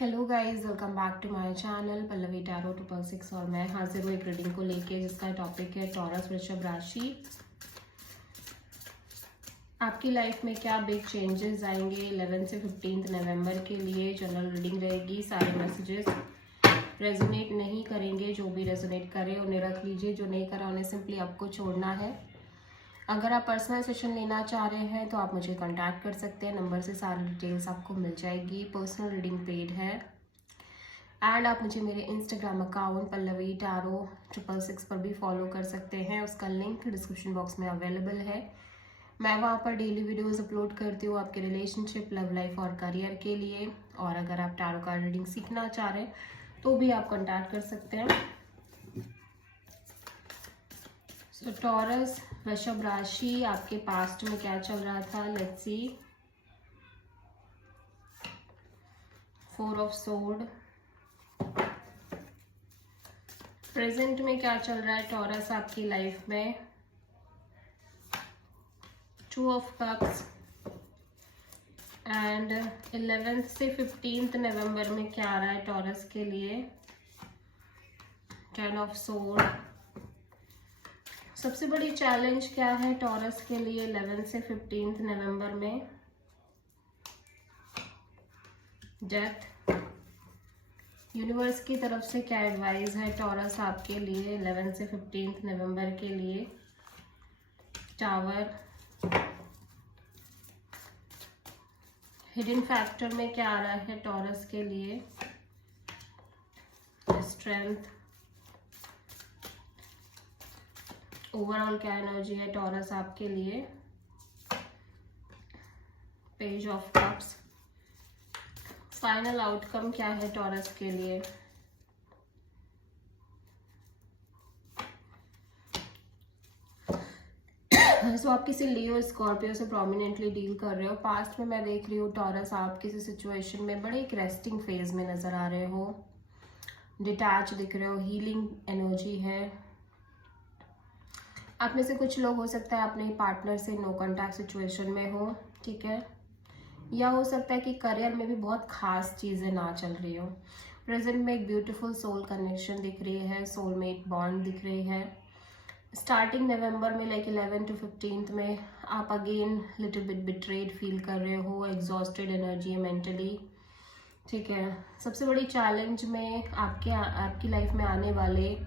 Hello guys, welcome back to my channel Pallavi tarot 2.6। और मैं हाजिर हूँ एक रीडिंग को लेके जिसका टॉपिक है टॉरस वृषभ राशि। आपकी लाइफ में क्या बिग चेंजेस आएंगे 11 से 15 नवंबर के लिए। जनरल रीडिंग रहेगी। सारे मैसेजेस रेजोनेट नहीं करेंगे, जो भी रेजोनेट करे उन्हें रख लीजिए, जो नहीं करा उन्हें सिंपली आपको छोड़ना है। अगर आप पर्सनल सेशन लेना चाह रहे हैं तो आप मुझे कांटेक्ट कर सकते हैं, नंबर से सारी डिटेल्स आपको मिल जाएगी। पर्सनल रीडिंग पेड है एंड आप मुझे मेरे इंस्टाग्राम अकाउंट पल्लवी टैरो 666 पर भी फॉलो कर सकते हैं। उसका लिंक डिस्क्रिप्शन बॉक्स में अवेलेबल है। मैं वहाँ पर डेली वीडियोस अपलोड करती हूँ आपके रिलेशनशिप, लव लाइफ और करियर के लिए। और अगर आप टैरो कार्ड रीडिंग सीखना चाह रहे हैं तो भी आप कॉन्टैक्ट कर सकते हैं। सो टॉरस वृषभ राशि, आपके पास्ट में क्या चल रहा था, let's see. 4 of sword. Present में क्या चल रहा है टॉरस आपकी लाइफ में। 2 ऑफ कप्स एंड 11 से 15 नवंबर में क्या आ रहा है टॉरस के लिए। 10 ऑफ सोर्ड। सबसे बड़ी चैलेंज क्या है टॉरस के लिए 11 से 15 नवंबर में। डेथ। यूनिवर्स की तरफ से क्या एडवाइस है टॉरस आपके लिए 11 से 15 नवंबर के लिए। टावर। हिडन फैक्टर में क्या आ रहा है टॉरस के लिए। स्ट्रेंथ। ओवरऑल क्या एनर्जी है टॉरस आपके लिए। Page of cups. Final outcome क्या है टॉरस के लिए। सो आप किसी लियो स्कॉर्पियो से प्रोमिनेंटली डील कर रहे हो। पास्ट में मैं देख रही हूँ टॉरस आप किसी सिचुएशन में बड़े एक रेस्टिंग फेज में नजर आ रहे हो, डिटैच दिख रहे हो, हीलिंग एनर्जी है। आप में से कुछ लोग हो सकता है अपने पार्टनर से नो कॉन्टैक्ट सिचुएशन में हो, ठीक है, या हो सकता है कि करियर में भी बहुत खास चीजें ना चल रही हो। प्रेजेंट में एक ब्यूटीफुल सोल कनेक्शन दिख रही है, सोलमेट बॉन्ड दिख रही है। स्टार्टिंग नवंबर में लाइक 11 टू 15 में आप again little bit betrayed feel कर रहे हो, एग्जॉस्टेड एनर्जी है मेंटली, ठीक है। सबसे बड़ी चैलेंज में आपकी लाइफ में आने वाले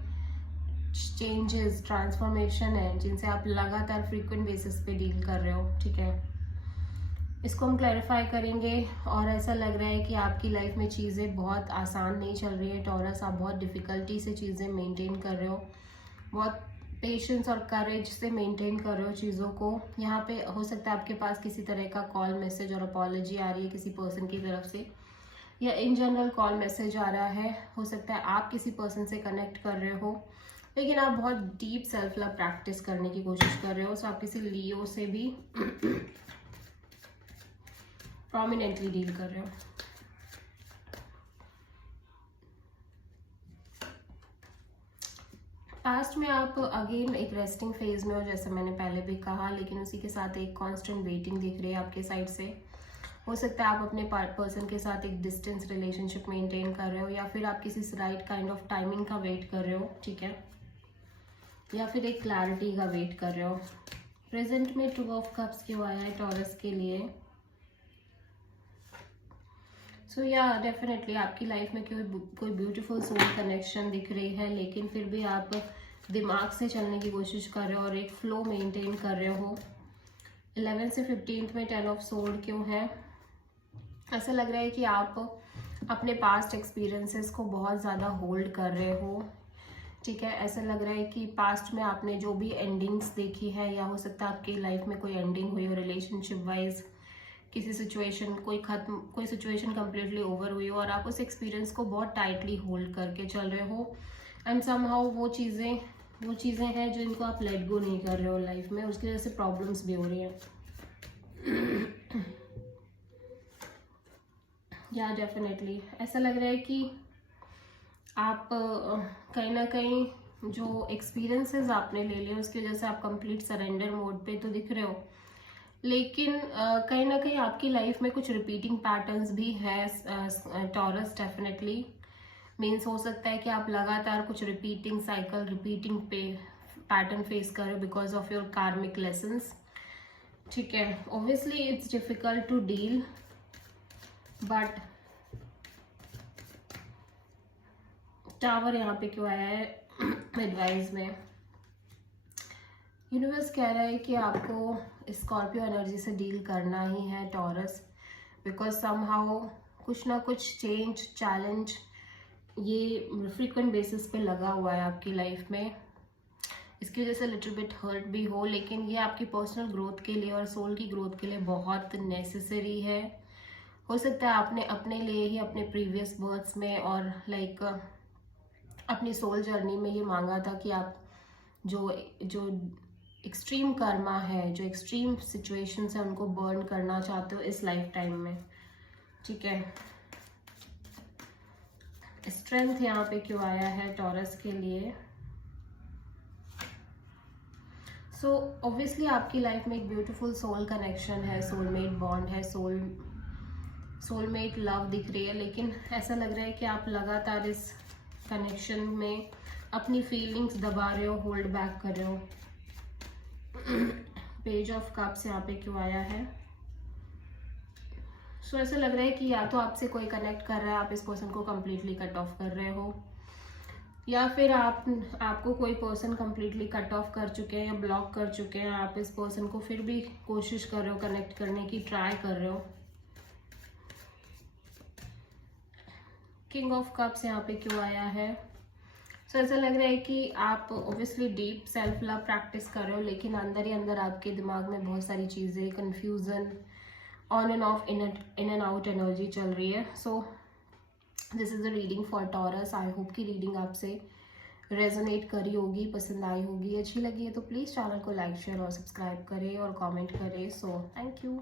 चेंजेस, ट्रांसफॉर्मेशन है जिनसे आप लगातार फ्रीक्वेंट बेसिस पे डील कर रहे हो, ठीक है। इसको हम क्लैरिफाई करेंगे। और ऐसा लग रहा है कि आपकी लाइफ में चीज़ें बहुत आसान नहीं चल रही है टॉरस, आप बहुत डिफिकल्टी से चीज़ें मेंटेन कर रहे हो, बहुत पेशेंस और करेज से मेंटेन कर रहे हो चीज़ों को। यहाँ पे हो सकता है आपके पास किसी तरह का कॉल, मैसेज और अपॉलॉजी आ रही है किसी पर्सन की तरफ से, या इन जनरल कॉल मैसेज आ रहा है। हो सकता है आप किसी पर्सन से कनेक्ट कर रहे हो, लेकिन आप बहुत डीप सेल्फ लव प्रैक्टिस करने की कोशिश कर रहे हो। सो आप किसी लियो से भी प्रोमिनेंटली डील कर रहे हो। पास्ट में आप अगेन एक रेस्टिंग फेज में हो, जैसे मैंने पहले भी कहा, लेकिन उसी के साथ एक कांस्टेंट वेटिंग दिख रही है आपके साइड से। हो सकता है आप अपने पर्सन के साथ एक डिस्टेंस रिलेशनशिप मेंटेन कर रहे हो, या फिर आप किसी राइट काइंड ऑफ टाइमिंग का वेट कर रहे हो, ठीक है, या फिर एक क्लैरिटी का वेट कर रहे हो। प्रेजेंट में 2 ऑफ कप्स क्यों आया है टॉरस के लिए। सो या डेफिनेटली आपकी लाइफ में कोई ब्यूटीफुल सोल कनेक्शन दिख रही है, लेकिन फिर भी आप दिमाग से चलने की कोशिश कर रहे हो और एक फ्लो मेंटेन कर रहे हो। 11 से 15 में 10 ऑफ सोर्ड क्यों है। ऐसा लग रहा है कि आप अपने पास्ट एक्सपीरियंसेस को बहुत ज़्यादा होल्ड कर रहे हो, ठीक है। ऐसा लग रहा है कि पास्ट में आपने जो भी एंडिंग्स देखी है, या हो सकता है आपकी लाइफ में कोई एंडिंग हुई हो रिलेशनशिप वाइज, किसी सिचुएशन कोई सिचुएशन कम्प्लीटली ओवर हुई हो और आप उस एक्सपीरियंस को बहुत टाइटली होल्ड करके चल रहे हो, एंड समहाउ वो चीज़ें हैं जिनको आप लेट गो नहीं कर रहे हो लाइफ में, उसकी वजह से प्रॉब्लम्स भी हो रही हैं। या डेफिनेटली ऐसा लग रहा है कि आप कहीं ना कहीं जो एक्सपीरियंसेस आपने ले लिए उसकी वजह से आप कंप्लीट सरेंडर मोड पे तो दिख रहे हो, लेकिन कहीं ना कहीं आपकी लाइफ में कुछ रिपीटिंग पैटर्न्स भी है टॉरस, डेफिनेटली मीन्स हो सकता है कि आप लगातार कुछ repeating cycle, repeating pattern face करो because of your karmic lessons. ठीक है, obviously it's difficult to deal, but tower यहाँ पे क्यों आया है एडवाइस में? यूनिवर्स कह रहा है कि आपको स्कॉर्पियो एनर्जी से डील करना ही है टॉरस, बिकॉज समहाउ कुछ ना कुछ चेंज, चैलेंज ये फ्रीक्वेंट बेसिस पे लगा हुआ है आपकी लाइफ में। इसकी वजह से लिटिल बिट हर्ट भी हो, लेकिन ये आपकी पर्सनल ग्रोथ के लिए और सोल की ग्रोथ के लिए बहुत नेसेसरी है। हो सकता है आपने अपने लिए ही अपने प्रीवियस बर्थ्स में और लाइक अपनी सोल जर्नी में ये मांगा था कि आप जो एक्सट्रीम कर्मा है, जो एक्सट्रीम सिचुएशंस है, उनको बर्न करना चाहते हो इस लाइफ टाइम में। ठीक है, स्ट्रेंथ यहाँ पे क्यों आया है टॉरस के लिए? सो ऑब्वियसली आपकी लाइफ में एक ब्यूटीफुल सोल कनेक्शन है, सोलमेट बॉन्ड है, सोलमेट लव दिख रही है, लेकिन ऐसा लग रहा है कि आप लगातार इस कनेक्शन में अपनी फीलिंग्स दबा रहे हो, होल्ड बैक कर रहे हो। पेज ऑफ कप्स यहाँ पे क्यों आया है? सो ऐसा लग रहा है कि या तो आपसे कोई कनेक्ट कर रहा है, आप इस पर्सन को कम्प्लीटली कट ऑफ कर रहे हो, या फिर आपको कोई पर्सन कम्प्लीटली कट ऑफ कर चुके हैं या ब्लॉक कर चुके हैं, आप इस पर्सन को फिर भी कोशिश कर रहे हो कनेक्ट करने की, ट्राई कर रहे हो। किंग ऑफ कप्स यहाँ पे क्यों आया है? सो ऐसा लग रहा है कि आप obviously deep self love practice कर रहे हो, लेकिन अंदर ही अंदर आपके दिमाग में बहुत सारी चीज़ें, confusion, on end of, in and out energy चल रही है। So this is the reading for taurus. I hope कि रीडिंग आपसे रेजोनेट करी होगी, पसंद आई होगी, अच्छी लगी है तो प्लीज़ चैनल को लाइक, शेयर और सब्सक्राइब करें और कमेंट करें। So thank you.